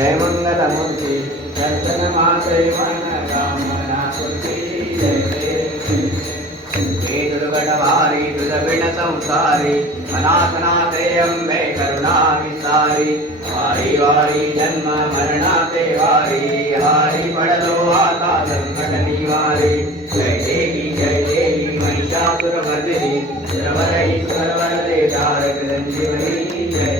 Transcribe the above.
जय मंगल मुंशी दर्शन मात्र ಬಡವಾರಿ ದುಡವಿಣ ಸಂಸಾರಿ ಅನಾಥನಾಥೆಯಂಬೆ ಕರುಣಾ ವಿಸಾರಿ ವಾರಿ ವಾರಿ ಜನ್ಮ ಮರಣಾತೆ ವಾರಿ ಹಾರಿ ಪಡಲೋ ಆಕಾಶ ಘಟನಿ ವಾರಿ ಜಯ ದೇವಿ ಜಯ ದೇವಿ ಮಹಿಷಾಸುರ ಮರ್ಜಿ ಸರವರೈ ಸರವರದೇ ಜಾರ ಗಂಜಿವರಿ ಜಯ